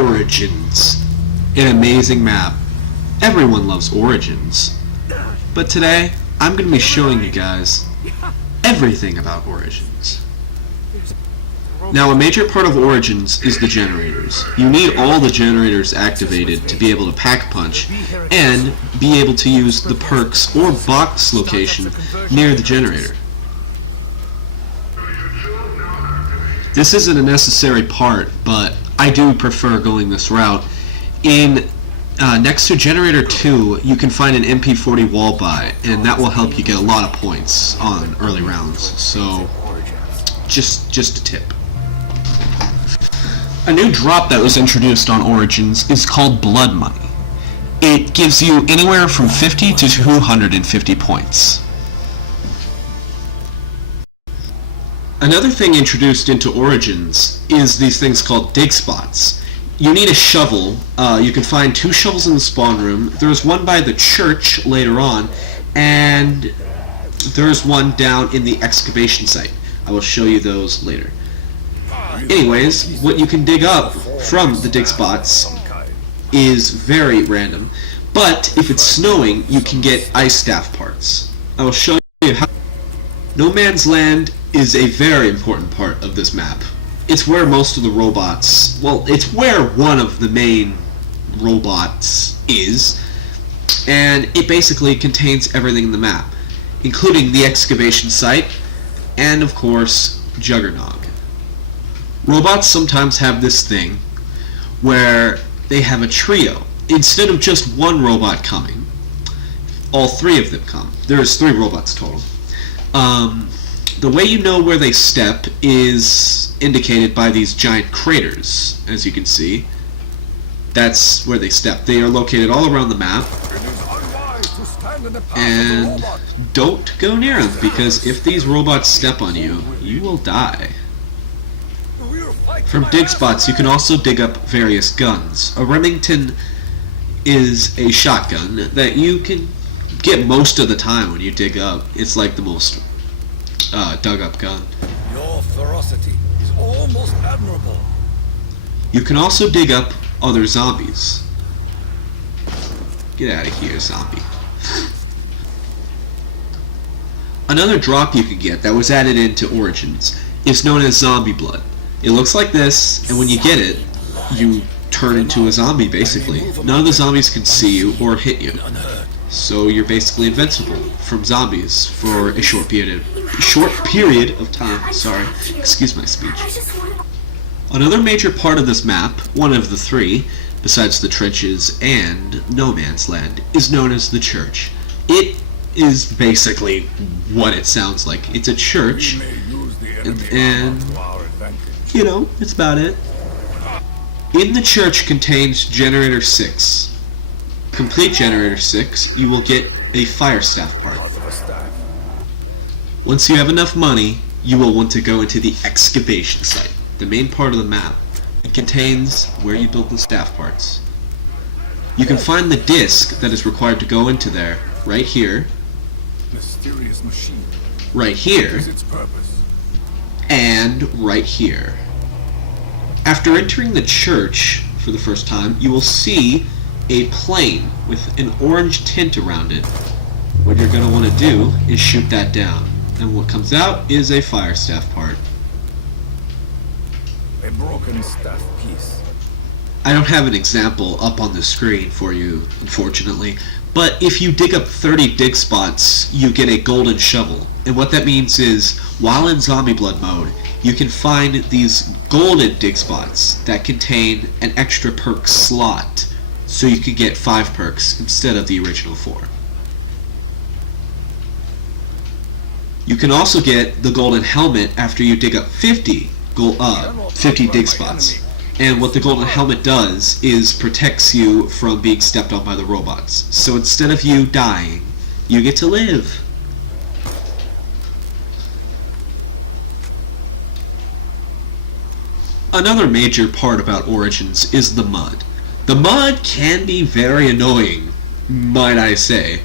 Origins. An amazing map. Everyone loves Origins. But today, I'm going to be showing you guys everything about Origins. Now, a major part of Origins is the generators. You need all the generators activated to be able to pack punch and be able to use the perks or box location near the generator. This isn't a necessary part, but I do prefer going this route. Next to Generator 2, you can find an MP40 wall buy, and that will help you get a lot of points on early rounds. So, just a tip. A new drop that was introduced on Origins is called Blood Money. It gives you anywhere from 50 to 250 points. Another thing introduced into Origins is these things called dig spots. You need a shovel. You can find 2 shovels in the spawn room. There's one by the church later on, and there's one down in the excavation site. I will show you those later. Anyways, what you can dig up from the dig spots is very random, but if it's snowing, you can get ice staff parts. I will show you how. No Man's Land is a very important part of this map. It's where most of the robots, well, it's where one of the main robots is, and it basically contains everything in the map, including the excavation site, and of course, Juggernog. Robots sometimes have this thing where they have a trio. Instead of just one robot coming, all 3 of them come. There's 3 robots total. The way you know where they step is indicated by these giant craters, as you can see. That's where they step. They are located all around the map. And don't go near them, because if these robots step on you, you will die. From dig spots, you can also dig up various guns. A Remington is a shotgun that you can get most of the time when you dig up. It's like the most dug up gun. Your ferocity is almost admirable. You can also dig up other zombies. Get out of here, zombie. Another drop you can get that was added into Origins is known as zombie blood. It looks like this, and when you get it, you turn into a zombie basically. None of the zombies can see you or hit you. So you're basically invincible from zombies for a short period of time. Sorry, excuse my speech. Another major part of this map, one of the 3, besides the trenches and No Man's Land, is known as the church. It is basically what it sounds like. It's a church, and you know, it's about it. In the church contains Generator 6. Complete Generator 6, you will get a fire staff part. Once you have enough money, you will want to go into the excavation site, the main part of the map. It contains where you build the staff parts. You can find the disc that is required to go into there, right here, Mysterious machine. right here, Its purpose. and right here. After entering the church for the first time, you will see a plane with an orange tint around it. What you're going to want to do is shoot that down, and what comes out is a fire staff part. A broken staff piece. I don't have an example up on the screen for you, unfortunately, but if you dig up 30 dig spots, you get a golden shovel. And what that means is, while in Zombie Blood mode, you can find these golden dig spots that contain an extra perk slot, so you can get 5 perks instead of the original 4. You can also get the golden helmet after you dig up 50 dig spots. And what the golden helmet does is protects you from being stepped on by the robots. So instead of you dying, you get to live. Another major part about Origins is the mud. The mud can be very annoying, might I say.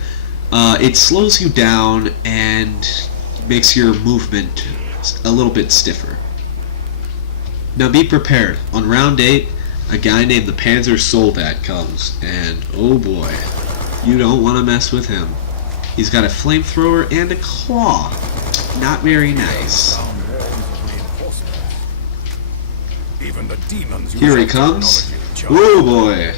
It slows you down and makes your movement a little bit stiffer. Now be prepared. On round 8, a guy named the Panzer Soldat comes, and oh boy, you don't want to mess with him. He's got a flamethrower and a claw. Not very nice. Even the demons Here he comes. Oh boy.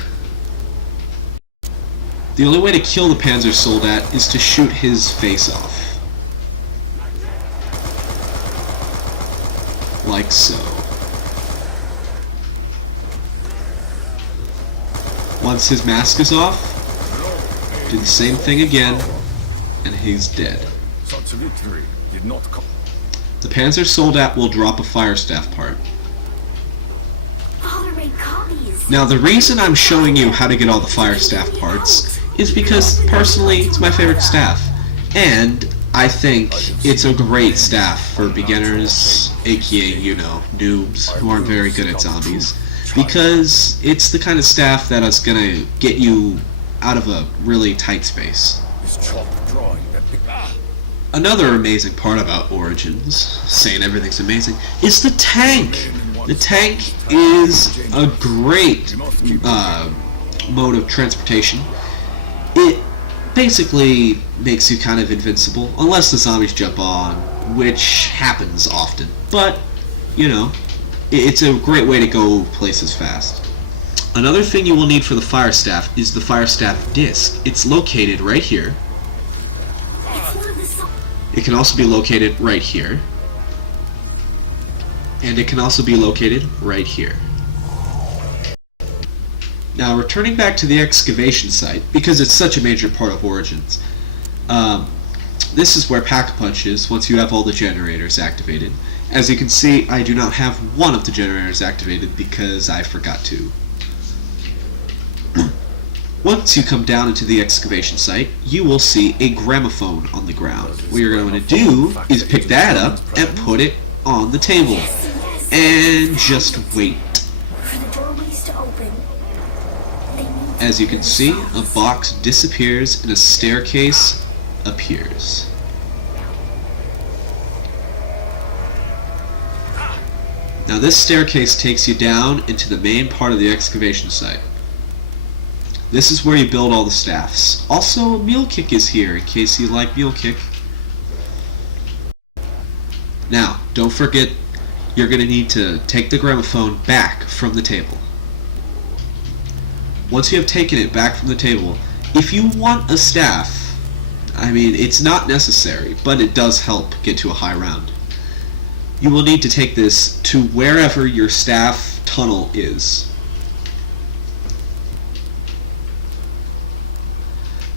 The only way to kill the Panzer Soldat is to shoot his face off. Like so. Once his mask is off, do the same thing again, and he's dead. Such victory did not come. The Panzer Soldat will drop a fire staff part. Father made copies. Now the reason I'm showing you how to get all the fire staff parts is because personally it's my favorite staff, and I think it's a great staff for beginners, aka, you know, noobs who aren't very good at zombies, because it's the kind of staff that is gonna get you out of a really tight space. This chalk drawing that Another amazing part about Origins, saying everything's amazing, is the tank. The tank is a great mode of transportation. It basically makes you kind of invincible, unless the zombies jump on, which happens often. But, you know, it's a great way to go places fast. Another thing you will need for the fire staff is the fire staff disc. It's located right here. It can also be located right here. And it can also be located right here. Now, returning back to the excavation site, because it's such a major part of Origins, this is where Pack-a-Punch is once you have all the generators activated. As you can see, I do not have one of the generators activated because I forgot to. Once you come down into the excavation site, you will see a gramophone on the ground. What you're going to do is pick that up and put it on the table. And just wait. For the doorways to open. As you can see, a box disappears and a staircase appears. Now this staircase takes you down into the main part of the excavation site. This is where you build all the staffs. Also, a mule kick is here in case you like mule kick. Now, don't forget, you're going to need to take the gramophone back from the table. Once you have taken it back from the table, if you want a staff, I mean, it's not necessary, but it does help get to a high round. You will need to take this to wherever your staff tunnel is.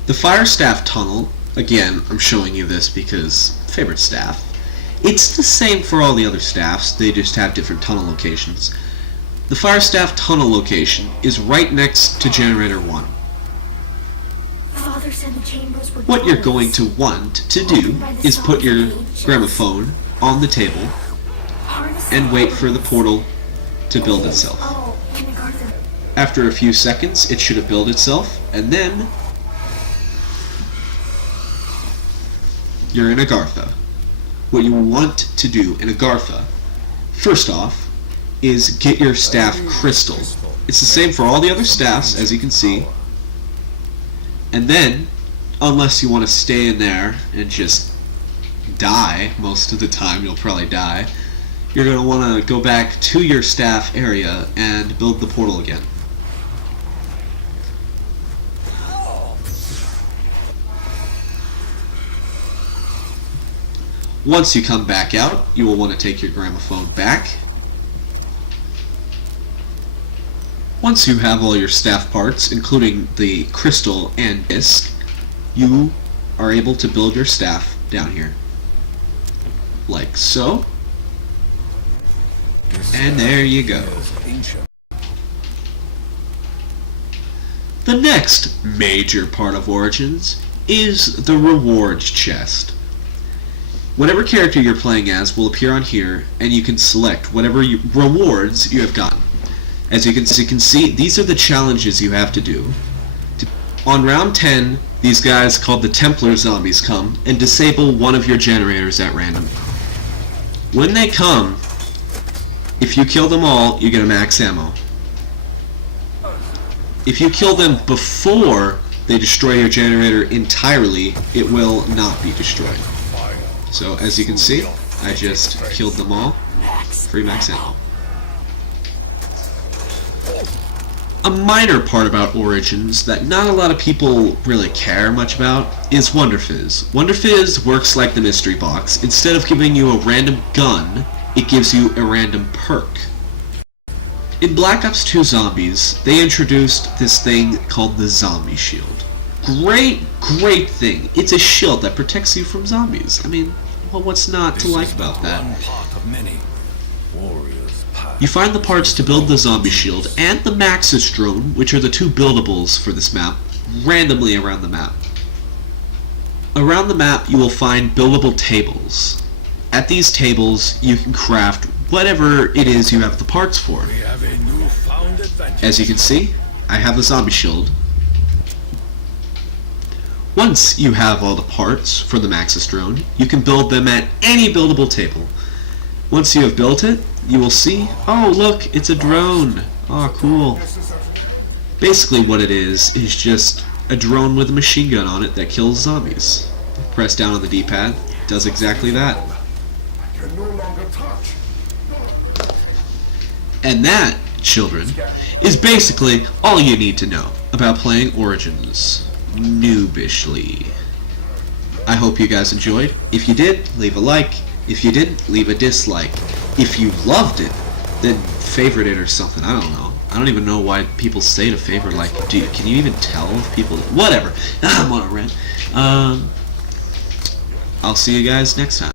The fire staff tunnel, again, I'm showing you this because favorite staff. It's the same for all the other staffs, they just have different tunnel locations. The fire staff tunnel location is right next to generator 1. Father said the chambers were What you're going to want to do is put your gramophone on the table and wait for the portal to build itself. Oh, kindergarten. After a few seconds, it should have built itself, and then you're in Agartha. What you want to do in Agartha, first off, is get your staff crystal. It's the same for all the other staffs, as you can see. And then, unless you want to stay in there and just die, most of the time you'll probably die, you're going to want to go back to your staff area and build the portal again. Once you come back out, you will want to take your gramophone back. Once you have all your staff parts, including the crystal and disc, you are able to build your staff down here. Like so. And there you go. The next major part of Origins is the rewards chest. Whatever character you're playing as will appear on here, and you can select whatever rewards you have gotten. As you can see, these are the challenges you have to do. On round 10, these guys called the Templar Zombies come and disable one of your generators at random. When they come, if you kill them all, you get a max ammo. If you kill them before they destroy your generator entirely, it will not be destroyed. So as you can see, I just killed them all. Free max ammo. A minor part about Origins that not a lot of people really care much about is Wonder Fizz. Wonder Fizz works like the mystery box. Instead of giving you a random gun, it gives you a random perk. In Black Ops 2 Zombies, they introduced this thing called the Zombie Shield. Great thing. It's a shield that protects you from zombies. I mean, well, what's not to like about that? One part of many. Warriors path. You find the parts to build the Zombie Shield and the Maxis Drone, which are the two buildables for this map, randomly around the map. Around the map, you will find buildable tables. At these tables, you can craft whatever it is you have the parts for. We have a newfound advantage. As you can see, I have the Zombie Shield. Once you have all the parts for the Maxis Drone, you can build them at any buildable table. Once you have built it, you will see, oh look, it's a drone. Oh, cool. Basically what it is just a drone with a machine gun on it that kills zombies. Press down on the D-pad, does exactly that. And that, children, is basically all you need to know about playing Origins noobishly. I hope you guys enjoyed. If you did, leave a like. If you didn't, leave a dislike. If you loved it, then favorite it or something. I don't know. I don't even know why people say to favorite. Like, can you even tell if people... Whatever. I'm on a rant. I'll see you guys next time.